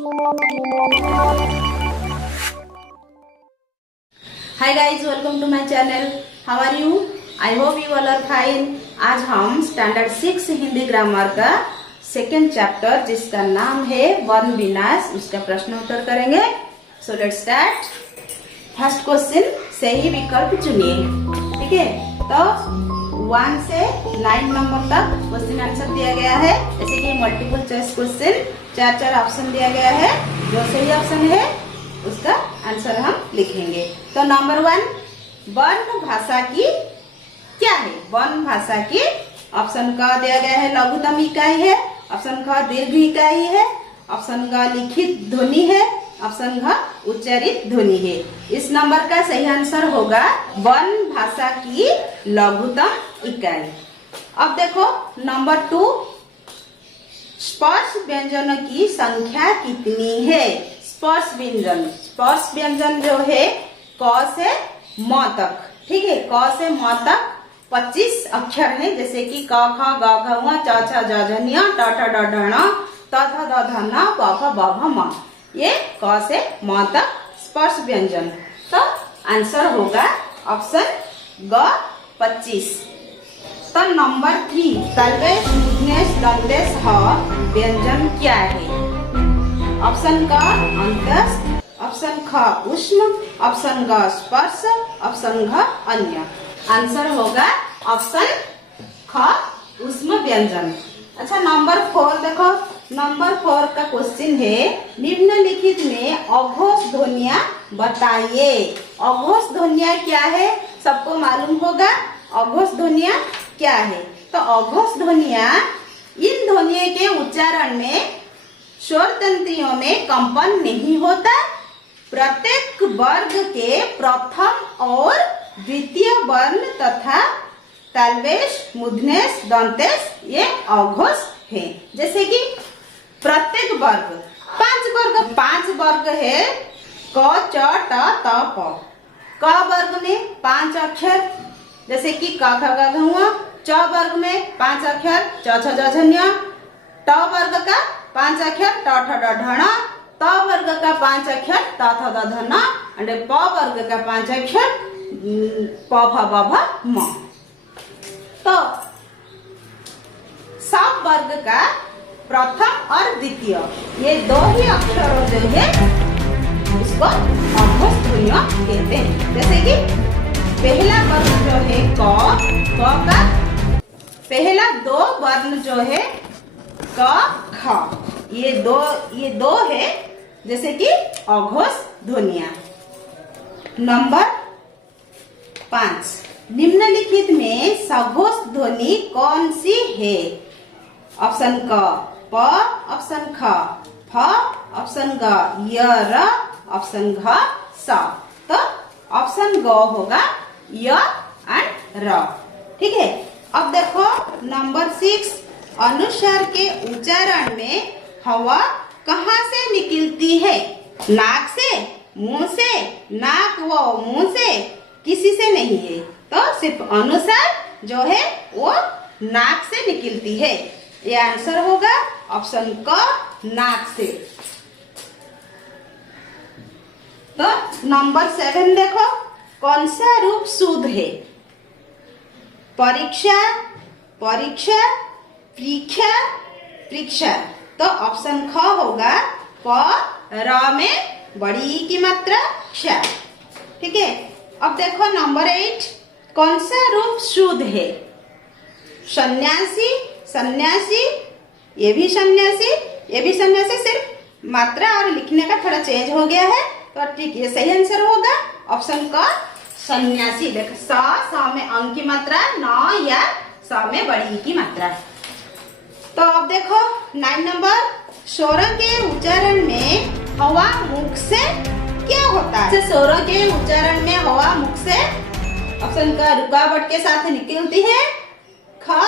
Hi guys, welcome to my channel. How are you? I hope you all are fine. आज हम standard 6 Hindi grammar का second chapter जिसका नाम है वर्ण विनाश, उसका प्रश्न उत्तर करेंगे। So let's start. First question, सही विकल्प चुनिए। ठीक है, तो 1 से 9 नंबर तक क्वेश्चन आंसर दिया गया है। जैसे कि मल्टीपल चॉइस क्वेश्चन, 4 ऑप्शन दिया गया है। जो सही ऑप्शन है उसका आंसर हम लिखेंगे। तो नंबर 1, वर्ण भाषा की क्या है? वर्ण भाषा की ऑप्शन क दिया गया है लघुत्तम इकाई है, ऑप्शन ख दीर्घ इकाई है, ऑप्शन ग लिखित ध्वनि है, ऑप्शन घ उच्चारित ध्वनि है। इस नंबर का सही आंसर होगा वर्ण भाषा की लघुत्तम इकाई। अब देखो नंबर 2, स्पर्श व्यंजनों की संख्या कितनी है? स्पर्श व्यंजन जो है क से म तक। ठीक है, क से म तक 25 अक्षर है। जैसे कि क ख ग घ ङ च छ ज झ ञ ट ठ ड ढ ण त थ द ध न प फ ब भ म। ये क से म तक स्पर्श व्यंजन। तो आंसर होगा ऑप्शन ग 25। तो नंबर 3, तलवेश मूर्धन्य दंतेश ह व्यंजन क्या है? ऑप्शन क अंतस्थ, ऑप्शन ख उष्म, ऑप्शन ग स्पर्श, ऑप्शन घ अन्य। आंसर होगा ऑप्शन ख उष्म व्यंजन। अच्छा, नंबर 4 देखो। नंबर 4 का क्वेश्चन है, निम्नलिखित में अघोष ध्वनियां बताइए। अघोष ध्वनियां क्या है? सबको मालूम होगा अघोष ध्वनियां क्या है। तो अघोष ध्वनियां इन ध्वनियों के उच्चारण में स्वर तंत्रियों में कंपन नहीं होता। प्रत्येक वर्ग के प्रथम और द्वितीय वर्ण तथा तालवेश मूर्धन्य दंतेश ये अघोष है। जैसे कि प्रत्येक वर्ग 5 वर्ग है, क च ट त प। क वर्ग में 5 अक्षर, जैसे कि क ख ग घ ङ। च वर्ग में 5 अक्षर, च छ ज झ ञ। ट वर्ग का 5 अक्षर, ट ठ ड ढ ण। त वर्ग का 5 अक्षर, त थ द ध न। और प वर्ग का 5 अक्षर, प फ ब भ म। तो सब वर्ग का प्रथम और द्वितीय ये 2 ही अक्षरों जो है उसको अघोष ध्वनियां कहते हैं। जैसे कि पहला वर्ण जो है क का पहला 2 वर्ण जो है क ख, ये दो है जैसे कि अघोष ध्वनियां। नंबर 5, निम्नलिखित में सघोष ध्वनि कौन सी है? ऑप्शन क प, ऑप्शन ख फ, ऑप्शन ग य र, ऑप्शन घ स। तो ऑप्शन ग होगा य एंड र। ठीक है, अब देखो नंबर 6, अनुस्वार के उच्चारण में हवा कहाँ से निकलती है? नाक से, मुंह से, नाक व मुंह से, किसी से नहीं है। तो सिर्फ अनुस्वार जो है वो नाक से निकलती है। ये आंसर होगा ऑप्शन क नाक से। तो नंबर 7 देखो, कौन सा रूप शुद्ध है? परीक्षा, परीक्षा, परीक्षा, परीक्षा। तो ऑप्शन ख होगा प र में बड़ी की मात्रा क्ष। ठीक है, अब देखो नंबर 8, कौन सा रूप शुद्ध है? सन्यासी, सन्यासी, ये भी सन्यासी, ये भी सन्यासी। सिर्फ मात्रा और लिखने का थोड़ा चेंज हो गया है। तो ठीक, ये सही आंसर होगा ऑप्शन क सन्यासी। देखो स में अंग की मात्रा, न या स में बड़ी की मात्रा। तो अब देखो 9 नंबर, स्वरों के उच्चारण में हवा मुख से क्या होता है? स्वरों के उच्चारण में हवा मुख से ऑप्शन का रुकावट के साथ निकलती है, ख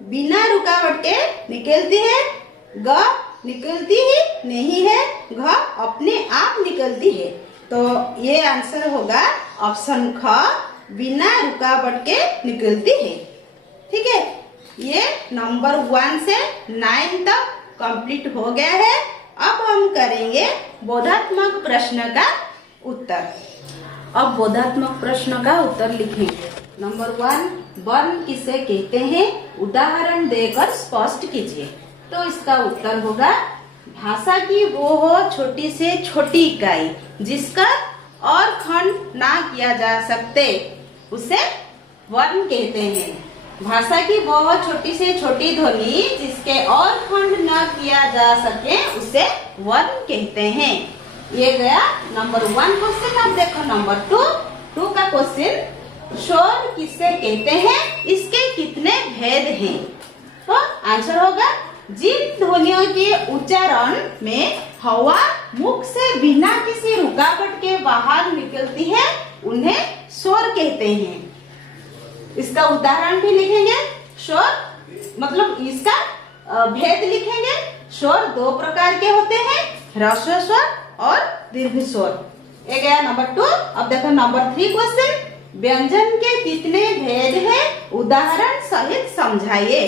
बिना रुकावट के निकलती है, ग निकलती ही नहीं है, घ अपने आप निकलती है। तो ये आंसर होगा ऑप्शन ख बिना रुकावट के निकलती है। ठीक है, ये नंबर 1 से 9 तक कंप्लीट हो गया है। अब हम करेंगे बोधात्मक प्रश्न का उत्तर। अब बोधात्मक प्रश्न का उत्तर लिखेंगे। नंबर 1, वर्ण किसे कहते हैं, उदाहरण देकर स्पष्ट कीजिए। तो इसका उत्तर होगा, भाषा की वो हो छोटी से छोटी इकाई जिसका और खंड ना किया जा सकते, उसे वर्ण कहते हैं। भाषा की वो छोटी से छोटी ध्वनि जिसके और खंड न किया जा सके, उसे वर्ण कहते हैं। ये गया नंबर 1 क्वेश्चन। अब देखो नंबर 2 का क्वेश्चन, शोर किसे कहते हैं, इसके कितने भेद हैं। तो आंसर होगा, जिन ध्वनियों के उच्चारण में हवा मुख से बिना किसी रुकावट के बाहर निकलती है, उन्हें शोर कहते हैं। इसका उदाहरण भी लिखेंगे। शोर मतलब इसका भेद लिखेंगे। शोर 2 प्रकार के होते हैं, ह्रस्व स्वर और दीर्घ स्वर। ये गया नंबर 2। अब देखो नंबर 3 क्वेश्चन, व्यंजन के कितने भेद हैं, उदाहरण सहित समझाइए।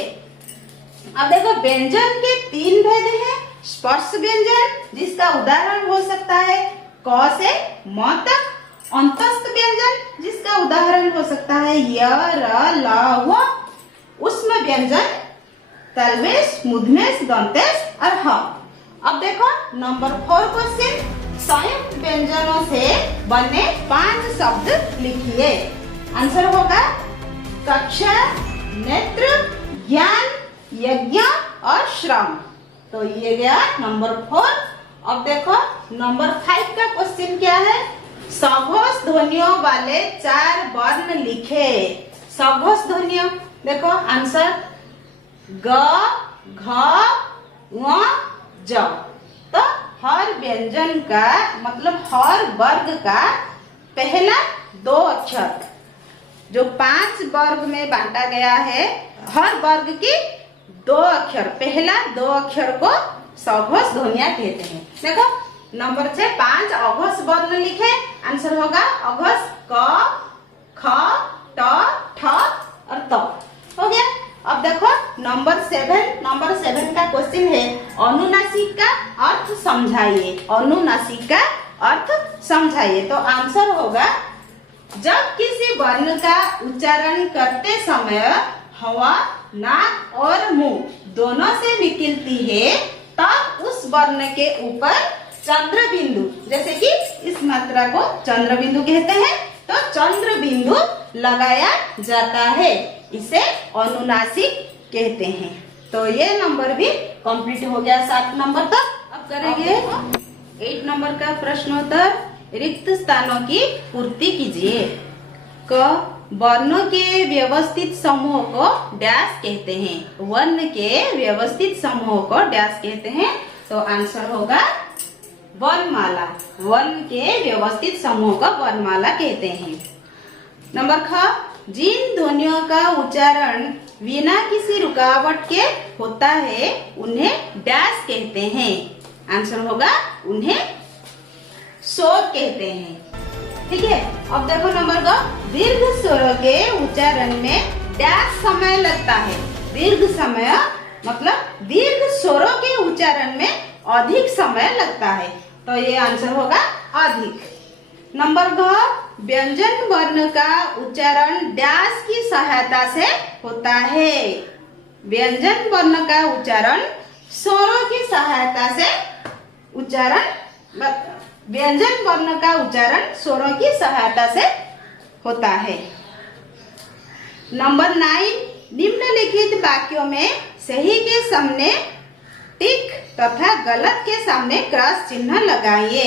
अब देखो व्यंजन के 3 भेद हैं। स्पर्श व्यंजन जिसका उदाहरण हो सकता है क से म तक, अंतस्थ व्यंजन जिसका उदाहरण हो सकता है य, र, ल, व, उष्म व्यंजन तलमेश, मूर्धन्य, दंतेश और ह। अब देखो नंबर 4 क्वेश्चन, संयुक्त व्यंजनों से बने 5 शब्द लिखिए। आंसर होगा कक्षा, नेत्र, ज्ञान, यज्ञ और श्रम। तो ये गया नंबर 4। अब देखो नंबर 5 का क्वेश्चन क्या है, सघोष ध्वनियों वाले 4 वर्ण लिखे। सघोष ध्वनियों देखो आंसर ग, घ, ङ, ज। तो हर व्यंजन का मतलब हर वर्ग का पहला 2 अक्षर, जो 5 वर्ग में बांटा गया है, हर वर्ग की 2 अक्षर, पहला 2 अक्षर को सघोष ध्वनियां कहते हैं। देखो नंबर 6 5 अघोष वर्ण लिखे। आंसर होगा अघोष क, ख, ट, ठ और त। हो गया। अब देखो नंबर 7 का क्वेश्चन है, अनुनासिक का अर्थ समझाइए। अनुनासिक का अर्थ समझाइए। तो आंसर होगा, जब किसी वर्ण का उच्चारण करते समय हवा नाक और मुंह दोनों से निकलती है, तब उस वर्ण के ऊपर चंद्र बिंदु, जैसे कि इस मात्रा को चंद्र बिंदु कहते हैं, तो चंद्र बिंदु लगाया जाता है, इसे अनुनासिक कहते हैं। तो ये नंबर भी कंप्लीट हो गया 7 नंबर तक। अब करेंगे 8 नंबर का प्रश्नोत्तर, रिक्त स्थानों की पूर्ति कीजिए। क वर्णों के व्यवस्थित समूह को डैश कहते हैं। वर्ण के व्यवस्थित समूह को डैश कहते हैं। तो आंसर होगा वर्णमाला। वर्ण के व्यवस्थित समूह को वर्णमाला कहते हैं। नंबर ख, जिन ध्वनियों का उच्चारण बिना किसी रुकावट के होता है, उन्हें डैश कहते हैं। आंसर होगा उन्हें शोर कहते हैं। ठीक है। अब देखो नंबर ग, दीर्घ स्वरों के उच्चारण में डैश समय लगता है। दीर्घ समय मतलब दीर्घ स्वरों के उच्चारण में अधिक समय लगता है। तो ये आंसर होगा अधिक। नंबर घ, व्यंजन वर्ण का उच्चारण डैश की सहायता से होता है। व्यंजन वर्ण का उच्चारण स्वरों की सहायता से व्यंजन वर्ण का उच्चारण स्वरों की सहायता से होता है। नंबर 9, निम्नलिखित वाक्यों में सही के सामने टिक तथा गलत के सामने क्रॉस चिन्ह लगाइए।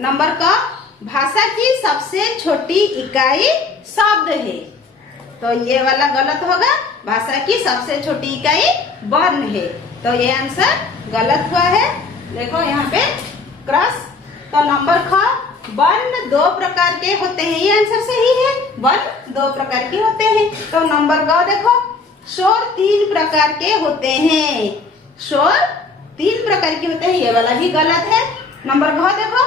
नंबर क, भाषा की सबसे छोटी इकाई शब्द है। तो ये वाला गलत होगा। भाषा की सबसे छोटी इकाई वर्ण है। तो ये आंसर गलत हुआ है। देखो यहाँ पे क्रॉस। तो नंबर ख, वर्ण 2 प्रकार के होते हैं। ये आंसर सही है। वर्ण 2 प्रकार के होते हैं। तो नंबर ग देखो, शोर 3 प्रकार के होते हैं। शोर 3 प्रकार के होते हैं। ये वाला भी गलत है। नंबर घ देखो,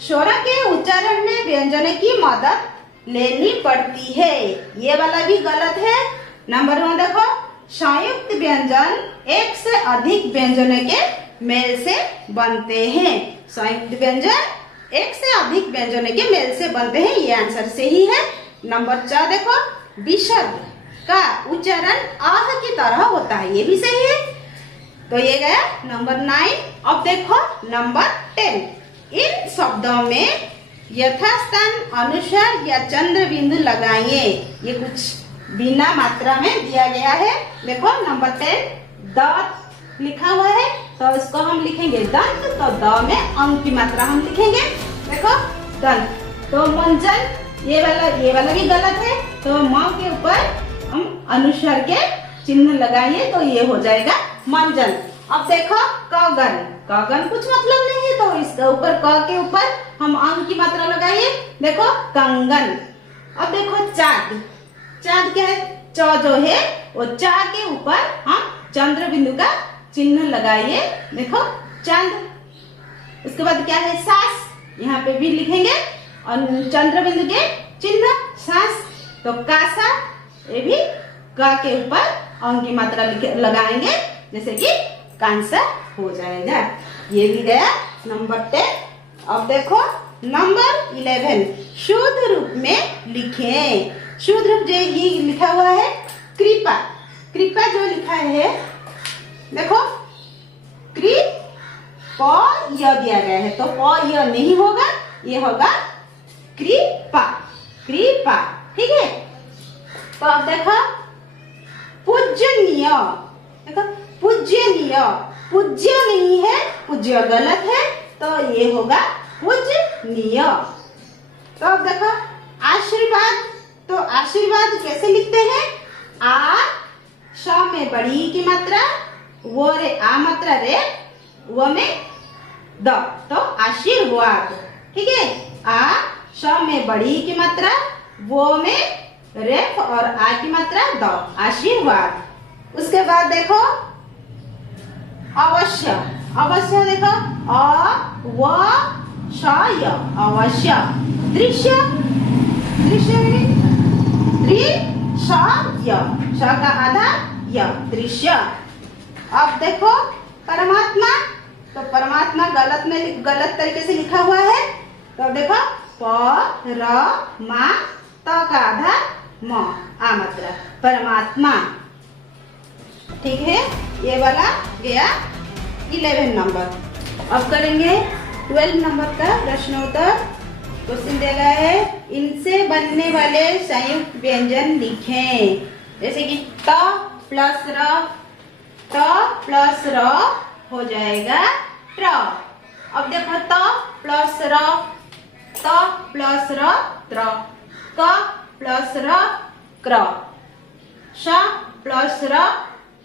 स्वरों के उच्चारण में व्यंजन की मदद लेनी पड़ती है। ये वाला भी गलत है। नंबर 1 देखो, संयुक्त व्यंजन एक से अधिक व्यंजनों के मेल से बनते हैं। संयुक्त व्यंजन एक से अधिक व्यंजनों के मेल से बनते हैं, ये आंसर सही है। नंबर 4 देखो, विसर्ग का उच्चारण आह की तरह होता है, ये भी सही है। तो ये गया नंबर 9। अब देखो नंबर 10, इन शब्दों में यथास्थान अनुसार या चंद्र बिंदु लगाइए। ये कुछ बिना मात्रा में दिया गया है। देखो नंबर 10 द लिखा हुआ है, तो इसको हम लिखेंगे दंत, तो द में अंक की मात्रा हम लिखेंगे। देखो दंत, तो मंजन, ये वाला भी गलत है, तो म के ऊपर हम अनुसार के चिन्ह लगाइए तो ये हो जाएगा मंजन। अब देखो कगन, कगन कुछ मतलब नहीं है, तो इसके ऊपर क के ऊपर हम अंक की मात्रा लगाइए। देखो कंगन। अब देखो चाँद, चाँद क्या है, च जो है वो चा के ऊपर हम चंद्र बिंदु का चिन्ह लगाइए। देखो चांद। उसके बाद क्या है, सास, यहाँ पे भी लिखेंगे और चंद्र बिंदु के चिन्ह सास, तो कासा, ये भी का के ऊपर अंक की मात्रा लगाएंगे, जैसे कि कांसा हो जाएगा। ये भी गया नंबर 10। अब देखो नंबर 11, शुद्ध रूप में लिखें। शुद्ध रूप जो ये लिखा हुआ है कृपा, कृपा जो लिखा है, देखो कृ प य दिया गया है, तो प य नहीं होगा, ये होगा कृपा, कृपा। ठीक है। तो अब देखो पूजनीय, देखो पूजनीय, पूज्य नहीं है, पूज्य गलत है, तो ये होगा पूजनीय। तो अब देखो आशीर्वाद, तो आशीर्वाद कैसे लिखते हैं, आ श में बड़ी की मात्रा, वो रे आ मात्रा रे, वो में द, तो आशीर्वाद। ठीक है। आ श में बड़ी की मात्रा, वो में रेफ और आ की मात्रा द, आशीर्वाद। उसके बाद देखो अवश्य, अवश्य देखो अ व श य, अवश्य। दृश्य, दृश्य दृश्य, श का आधा य, दृश्य। अब देखो परमात्मा, तो परमात्मा गलत तरीके से लिखा हुआ है, तो देखो प र मा त का आधा म, आ मात्रा, परमात्मा। ठीक है। ये वाला गया 11 नंबर। अब करेंगे 12 नंबर का प्रश्नोत्तर। क्वेश्चन दिया गया है, इनसे बनने वाले संयुक्त व्यंजन लिखें। जैसे कि त प्लस र, त प्लस र हो जाएगा ट्र। अब देखो त प्लस र, त प्लस र त्र, क प्लस र क्र, श प्लस र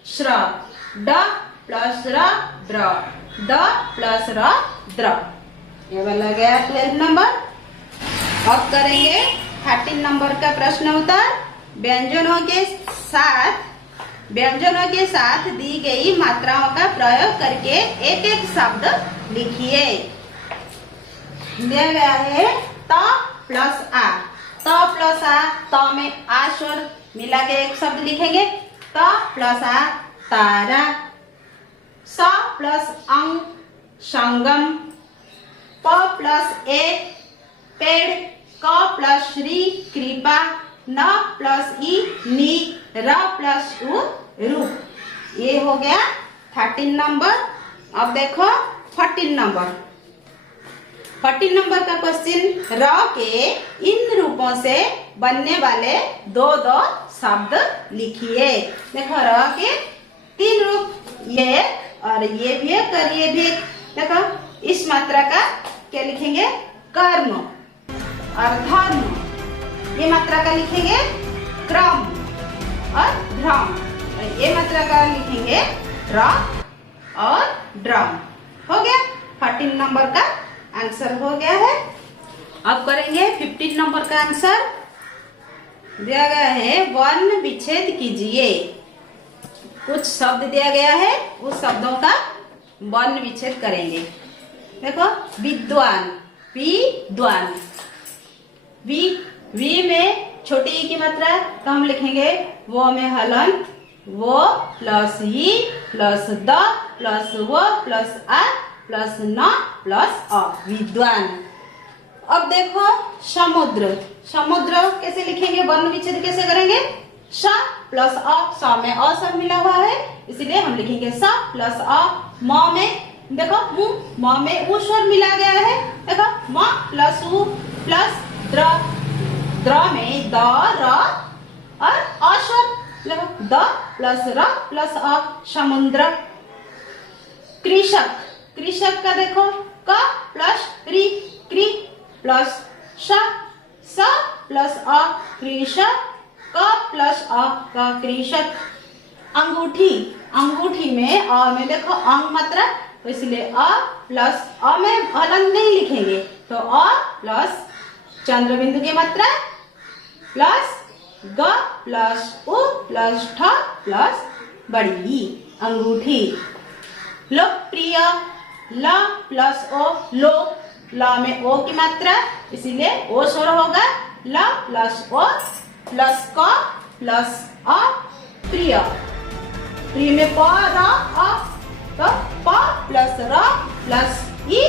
श्र, ड प्लस र द्र, द प्लस र द्र। ये वाला गया 12 नंबर। अब करेंगे 13 नंबर का प्रश्न उत्तर। व्यंजनों के साथ दी गई मात्राओं का प्रयोग करके एक एक शब्द लिखिए। दिया गया है त प्लस आ, त प्लस आ, त में आ स्वर मिला के एक शब्द लिखेंगे, त प्लस आ तारा, स प्लस अंग संगम, प प्लस ए पेड़, क प्लस श्री कृपा, न प्लस ई नी, र प्लस उ रूप। ये हो गया 13 नंबर। अब देखो 14 नंबर। 14 नंबर का क्वेश्चन, र के इन रूपों से बनने वाले दो दो शब्द लिखिए। देखो र के 3 रूप, ये और ये भी एक और ये भी एक। देखो इस मात्रा का क्या लिखेंगे, कर्म और धर्म। ये मात्रा का लिखेंगे क्रम और ध्रम। ये मात्रा का लिखेंगे ड्र और ड्रम। हो गया 14 नंबर का आंसर हो गया है। अब करेंगे 15 नंबर का आंसर। दिया गया है वर्ण विच्छेद कीजिए। कुछ शब्द दिया गया है, उस शब्दों का वर्ण विच्छेद करेंगे। देखो विद्वान, विद्वान, वी में छोटी ई की मात्रा, तो हम लिखेंगे वो में हलंत वो plus E plus the plus वो प्लस आ प्लस न प्लस अ, विद्वान। अब देखो समुद्र, समुद्र कैसे लिखेंगे, वर्ण विच्छेद कैसे करेंगे, स प्लस अ, स में अ सब मिला हुआ है इसलिए हम लिखेंगे स प्लस अ। म में देखो मु, म में उ स्वर मिला गया है, देखो म प्लस उ प्लस द्र, द्र में द र और अ स्वर, देखो द प्लस र प्लस अ, समुद्र। कृषक, कृषक का देखो क प्लस री, क्री प्लस स, स प्लस अ, कृषक, क प्लस अ का कृषक। अंगूठी, अंगूठी में अ में देखो अंग मात्रा तो इसलिए अ प्लस अ में हलन नहीं लिखेंगे तो अ प्लस चंद्र बिंदु की मात्रा प्लस ग प्लस उ प्लस ठ प्लस बड़ी अंगूठी। लोकप्रिय, ल प्लस ओ लो, ल में ओ की मात्रा इसीलिए ओ स्वर होगा, ल प्लस ओ प्लस क प्लस अ, प्रिय, प्रिय में प र अ तो प प्लस र प्लस ई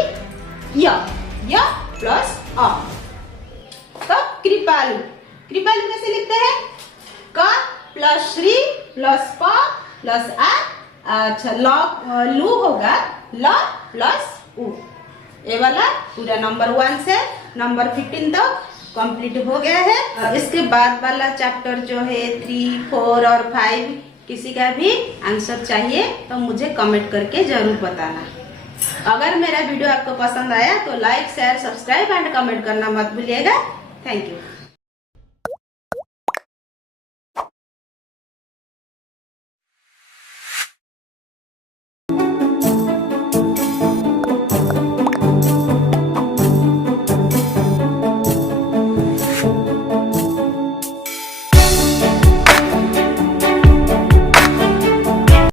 य प्लस अ। तो कृपालु, कृपालु कैसे लिखते हैं, क प्लस श्री प्लस प प्लस आ, अच्छा लू होगा ल प्लस उ। ये वाला पूरा नंबर 1 से नंबर 15 तक कंप्लीट हो गया है। इसके बाद वाला चैप्टर जो है 3, 4 और 5 किसी का भी आंसर चाहिए तो मुझे कमेंट करके जरूर बताना। अगर मेरा वीडियो आपको पसंद आया तो like share subscribe and comment करना मत भूलिएगा। Thank you.